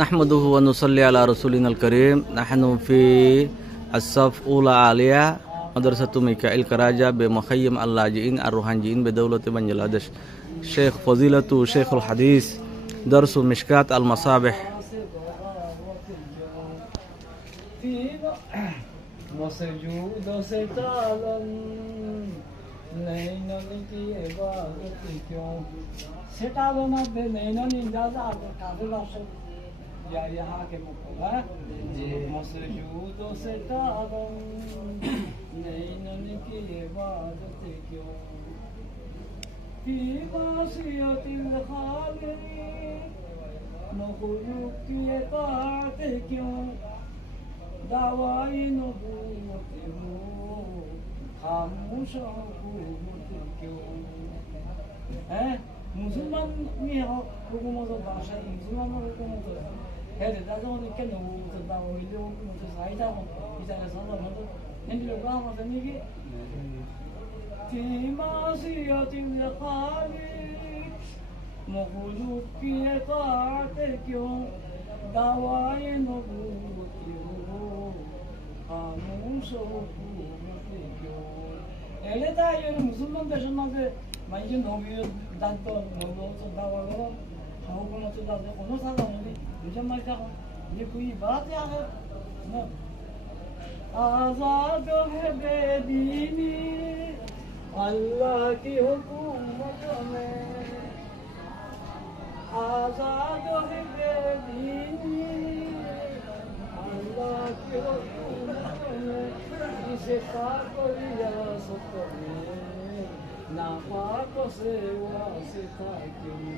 নাহমাদুহু ওয়া নুসাল্লি আলা রাসূলিনাল কারীম। নাহনু ফি আস-সাফ উলা আলিয়া মাদ্রাসাতু মিকাইল কারাজা বিমুখাইয়িম আল-লাজিইন আর-রুহানজিইন বিদৌলতি বাংলাদেশ। শেখ ফজিলাতু শেখুল হাদিস দরসু মিশকাত আল-মাসাবিহ। मौजूदों से तालन नैनन की इबादत क्यों सेटालो ना दे नैनन इंदाजा काफी राशि या यहाँ के मुकला मौजूदों से तालन नैनन की इबादत क्यों फी मासियतिल खालिक मखलूक की इताअत क्यों दावाई नबूवत हो खामोश हुकूमत क्यों है मुसलमान में हुकूमत भाषा मुसलमान हुकूमत है दादा ने क्या हुकूमत दावाई लोग हुकूमत साइदा हो इधर साला मतलब इन लोगों का मतलब कि तीमासियतिल खालिक मखलूक की इताअत क्यों दावाई नबूवत हो खामोश हुकूमत क्यों এলে তাই মুসলমান দেশের মাঝে মাইকে নবীর দান্ত নবীর দাওয়ালো হুকুমত দাওয়ালো কোনো সাজা নেই মুসলমান মাইকা ये कोई बात है ना आजाद है बेदीनी अल्लाह की हुकूमत में आजाद है बेदीनी अल्लाह की हुकूमत में इसे पाक रियासत में नापाक से वास्ता क्यों